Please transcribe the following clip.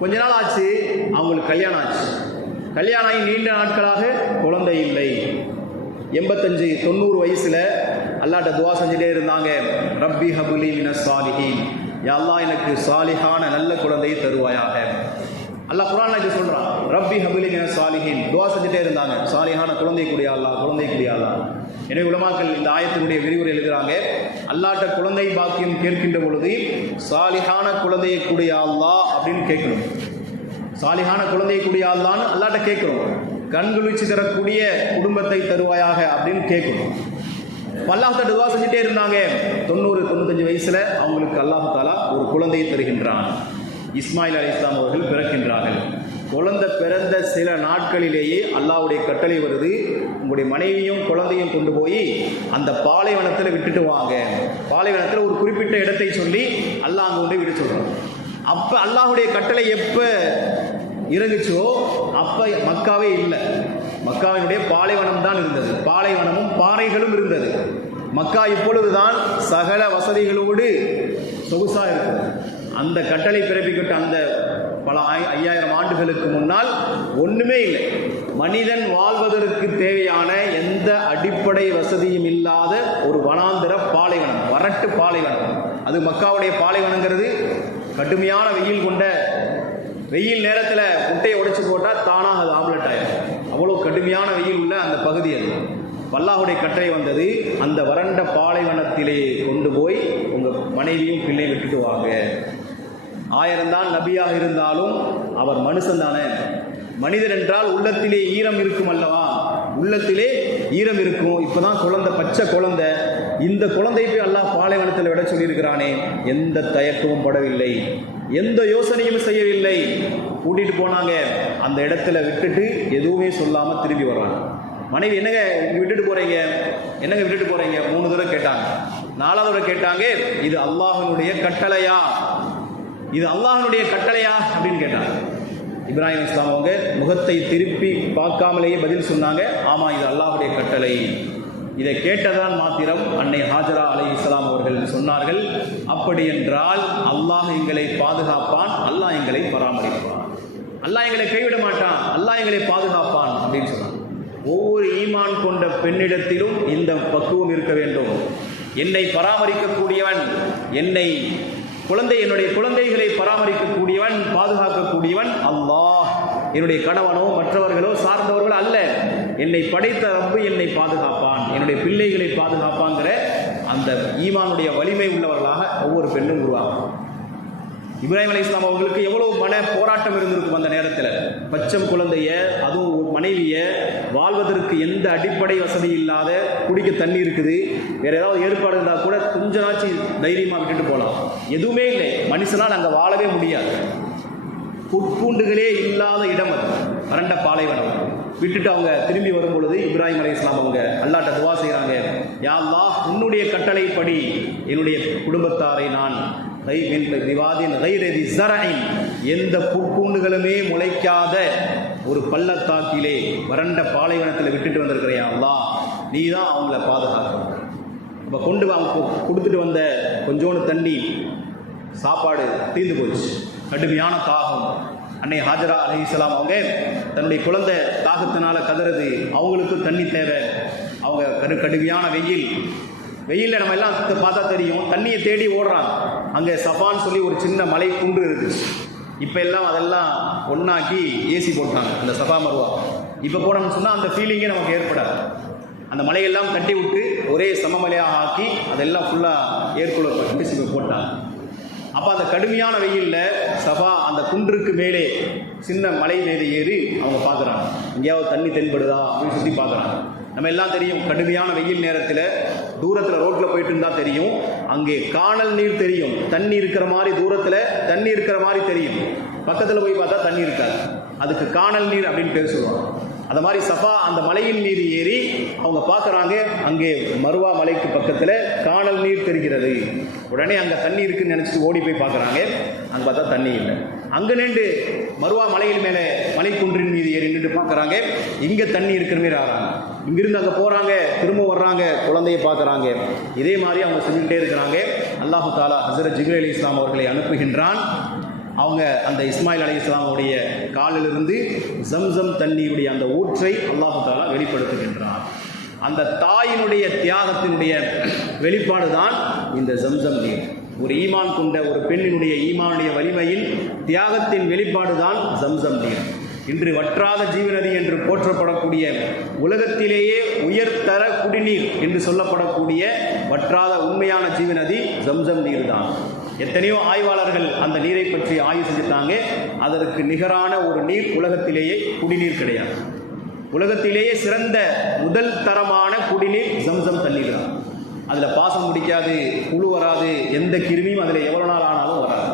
கொஞ்ச நாள் ஆச்சு அவங்களுக்கு கல்யாணம் ஆச்சு. கல்யாணம் ஆகி நீண்ட நாட்களாக குழந்தை இல்லை. எண்பத்தஞ்சு தொண்ணூறு வயசில் அல்லாட்ட துவா செஞ்சுட்டே இருந்தாங்க. ரப்பி ஹபுலி மின சாலிஹீன். யாழ்லா எனக்கு சாலிஹான நல்ல குழந்தையை தருவாயாக. அல்லாஹ் குரான் இது சொல்றான் ரப்பி ஹபிலி மின சாலிஹீன். துவா செஞ்சுட்டே இருந்தாங்க. சாலிஹான குழந்தை கூடிய அல்லா குழந்தை கூடிய அல்லா எனவே உலமாக்கள் இந்த ஆயத்தினுடைய விரிவுரை எழுதுகிறாங்க அல்லாட்ட குழந்தை பாக்கியம் கேட்கின்ற பொழுது சாலிஹான குழந்தையை கூடிய அல்லா அப்படின்னு கேட்கணும். சாலிஹான குழந்தையை கூடிய அல்லான்னு அல்லாட்ட கேட்கணும். கண்குளிச்சு தரக்கூடிய குடும்பத்தை தருவாயாக அப்படின்னு கேட்கணும். அல்லாஹ்ட்ட துவா செஞ்சுட்டே இருந்தாங்க. தொண்ணூறு தொண்ணூத்தஞ்சு வயசுல அவங்களுக்கு அல்லாஹாலா ஒரு குழந்தையை தருகின்றான். இஸ்மாயில் அலி இஸ்லாம் அவர்கள் பிறக்கின்றார்கள். குழந்தை பிறந்த சில நாட்களிலேயே அல்லாவுடைய கட்டளை வருது. உங்களுடைய மனைவியும் குழந்தையும் கொண்டு போய் அந்த பாலைவனத்தில் விட்டுட்டு வாங்க. பாலைவனத்தில் ஒரு குறிப்பிட்ட இடத்தை சொல்லி அல்லாஹ் அங்கே கொண்டு விட சொல்கிறோம் அப்போ அல்லாஹுடைய கட்டளை எப்போ இறங்குச்சோ அப்போ மக்காவே இல்லை. மக்காவினுடைய பாலைவனம் தான் இருந்தது. பாலைவனமும் பாறைகளும் இருந்தது. மக்கா இப்பொழுதுதான் சகல வசதிகளோடு சொகுசாக இருக்குது அந்த கட்டளை பிறப்பிக்கப்பட்ட அந்த பல ஐயாயிரம் ஆண்டுகளுக்கு முன்னால் ஒன்றுமே இல்லை. மனிதன் வாழ்வதற்கு தேவையான எந்த அடிப்படை வசதியும் இல்லாத ஒரு வனாந்திர பாலைவனம் வறட்டு பாலைவனம். அது மக்காவுடைய பாலைவனங்கிறது. கடுமையான வெயில் கொண்ட வெயில் நேரத்தில் முட்டையை உடைச்சு போட்டால் தானாக அது ஆம்லெட் ஆயிடும். அவ்வளோ கடுமையான வெயில் உள்ள அந்த பகுதி அது. பல்லாஹுடைய கட்டளை வந்தது அந்த வறண்ட பாலைவனத்திலே கொண்டு போய் உங்கள் மனைவியும் பிள்ளை விட்டுட்டு வாங்க. ஆயிரம்தான் நபியாக இருந்தாலும் அவர் மனுஷன் தானே. மனிதன் என்றால் உள்ளத்திலே ஈரம் இருக்கும் அல்லவா? உள்ளத்திலே ஈரம் இருக்கும். இப்போதான் குழந்தை பச்சை குழந்தை. இந்த குழந்தை போய் அல்லாஹ் பாலைவனத்தில் விட சொல்லியிருக்கிறானே. எந்த தயக்கமும் படவில்லை. எந்த யோசனையும் செய்யவில்லை. கூட்டிட்டு போனாங்க. அந்த இடத்துல விட்டுட்டு எதுவுமே சொல்லாம திரும்பி வர்றாங்க. மனைவி என்னங்க விட்டுட்டு போறீங்க? என்னங்க விட்டுட்டு போறீங்க? மூணு தடவை கேட்டாங்க. நாலாவது கேட்டாங்க இது அல்லாஹனுடைய கட்டளையா? இது அல்லாஹனுடைய கட்டளையா அப்படின்னு கேட்டாங்க. இப்ராஹிம் இஸ்லாம் அவங்க முகத்தை திருப்பி பார்க்காமலேயே பதில் சொன்னாங்க. ஆமாம் இது அல்லாஹ்வுடைய கட்டளை. இதை கேட்டதான் மாத்திரம் அன்னை ஹாஜரா அலை இஸ்லாம் அவர்கள் சொன்னார்கள். அப்படி என்றால் அல்லாஹ் எங்களை பாதுகாப்பான் அல்லாஹ் எங்களை பராமரிப்பான். அல்லாஹ் எங்களை கைவிட மாட்டான் அல்லாஹ் எங்களை பாதுகாப்பான் அப்படின்னு சொன்னாங்க. ஒவ்வொரு ஈமான் கொண்ட பெண்ணிடத்திலும் இந்த பக்குவம் இருக்க வேண்டும். என்னை பராமரிக்கக்கூடியவன் என்னை குழந்தை என்னுடைய குழந்தைகளை பராமரிக்கக்கூடியவன் பாதுகாக்கக்கூடியவன் அல்லாஹ். என்னுடைய கணவனோ மற்றவர்களோ சார்ந்தவர்களோ அல்ல. என்னை படைத்த ரப்பு என்னை பாதுகாப்பான். என்னுடைய பிள்ளைகளை பாதுகாப்பாங்கிற அந்த ஈமானுடைய வலிமை உள்ளவர்களாக ஒவ்வொரு பெண்ணும் உருவாகும். இப்ராஹிம் அலி இஸ்லாம் அவர்களுக்கு எவ்வளவு மன போராட்டம் இருந்திருக்கும் அந்த நேரத்தில்? பச்சம் குழந்தைய அதுவும் ஒரு மனைவிய வாழ்வதற்கு எந்த அடிப்படை வசதி இல்லாத குடிக்க தண்ணி இருக்குது? வேற ஏதாவது ஏற்பாடு இருந்தால் கூட கொஞ்ச நாச்சு தைரியமாக விட்டுட்டு போகலாம் எதுவுமே இல்லை. மனுஷனால் அங்கே வாழவே முடியாது. புட்பூண்டுகளே இல்லாத இடம் அது. வறண்ட பாலைவனம். விட்டுட்டு அவங்க திரும்பி வரும் பொழுது இப்ராஹிம் அலி இஸ்லாம் அவங்க அல்லாட்ட துவா செய்கிறாங்க யா உன்னுடைய கட்டளைப்படி என்னுடைய குடும்பத்தாரை நான் எந்த புட்பூண்டுகளுமே முளைக்காத ஒரு பள்ளத்தாக்கிலே வறண்ட பாலைவனத்தில் விட்டுட்டு வந்திருக்கிறியா நீ தான் அவங்கள பாதுகாக்கணும். இப்போ கொண்டு வா- கொடுத்துட்டு வந்த கொஞ்சோண்டு தண்ணி சாப்பாடு தீர்ந்து போச்சு. கடுமையான தாகம். அன்னை ஹாஜரா அலிஸ்லாம் அவங்க தன்னுடைய குழந்தை தாகத்தினால் கதறது அவங்களுக்கும் தண்ணி தேவை. அவங்க கடு கடுமையான வெயில். வெயிலில் நம்ம எல்லாம் பார்த்தா தெரியும் தண்ணியை தேடி ஓடுறாங்க. அங்கே சஃபான்னு சொல்லி ஒரு சின்ன மலை குன்று இருக்குது. இப்போ எல்லாம் அதெல்லாம் ஒன்றாக்கி ஏசி போட்டாங்க அந்த சஃபா மருவா. இப்போ போனோம்னு சொன்னால் அந்த ஃபீலிங்கே நமக்கு ஏற்படாது. அந்த மலையெல்லாம் கட்டி விட்டு ஒரே சமமலையாக ஆக்கி அதெல்லாம் ஃபுல்லாக ஏற்கொள்ள கண்டிச்சு போட்டாங்க. அப்போ அந்த கடுமையான வெயிலில் சபா அந்த குன்றுக்கு மேலே சின்ன மலை மீது ஏறி அவங்க பார்க்குறாங்க எங்கேயாவது தண்ணி தென்படுதா அப்படின்னு சுற்றி பார்க்குறாங்க நம்ம எல்லாம் தெரியும் கடுமையான வெயில் நேரத்தில் தூரத்தில் ரோட்டில் போயிட்டு இருந்தால் தெரியும். அங்கே காணல் நீர் தெரியும். தண்ணி இருக்கிற மாதிரி தூரத்தில் தண்ணி இருக்கிற மாதிரி தெரியும். பக்கத்தில் போய் பார்த்தா தண்ணி இருக்காது. அதுக்கு காணல் நீர் அப்படின்னு பேர் சொல்லுவாங்க. அந்த மாதிரி சஃபா அந்த மலையின் மீது ஏறி அவங்க பார்க்குறாங்க அங்கே மருவா மலைக்கு பக்கத்தில் காணல் நீர் தெரிகிறது. உடனே அங்கே தண்ணி இருக்குன்னு நினச்சிட்டு ஓடி போய் பார்க்குறாங்க. அங்கே பார்த்தா தண்ணி இல்லை. அங்கே நின்று மருவா மலையின் மேலே மலைக்குன்றின் மீது ஏறி நின்று பார்க்குறாங்க. இங்கே தண்ணி இருக்கிற மாதிரி ஆகிறாங்க இங்கிருந்து அங்கே போகிறாங்க திரும்ப வர்றாங்க குழந்தைய பார்க்குறாங்க. இதே மாதிரி அவங்க செஞ்சுக்கிட்டே இருக்கிறாங்க. அல்லாஹு தாலா ஹசரத் ஜிப்ரேல் இஸ்லாம் அவர்களை அனுப்புகின்றான். அவங்க அந்த இஸ்மாயில் அலி இஸ்லாமுடைய காலிலிருந்து ஜம்சம் தண்ணியுடைய அந்த ஊற்றை அல்லாஹு தாலா வெளிப்படுத்துகின்றார் அந்த தாயினுடைய தியாகத்தினுடைய வெளிப்பாடு தான் இந்த ஜம்சம் நீர். ஒரு ஈமான் கொண்ட ஒரு பெண்ணினுடைய ஈமானுடைய வலிமையின் தியாகத்தின் வெளிப்பாடு தான் ஜம்சம் நீர். இன்று வற்றாத ஜீவநதி என்று போற்றப்படக்கூடிய உலகத்திலேயே உயர்தர குடிநீர் என்று சொல்லப்படக்கூடிய வற்றாத உண்மையான ஜீவநதி ஜம்சம் நீர் தான் எத்தனையோ ஆய்வாளர்கள் அந்த நீரை பற்றி ஆய்வு செஞ்சுட்டாங்க அதற்கு நிகரான ஒரு நீர் உலகத்திலேயே குடிநீர் கிடையாது. உலகத்திலேயே சிறந்த முதல் தரமான குடிநீர் ஜம்சம் தண்ணீர் தான் அதில் பாசம் முடிக்காது புழு வராது எந்த கிருமியும் அதில் எவ்வளோ நாள் ஆனாலும் வராது.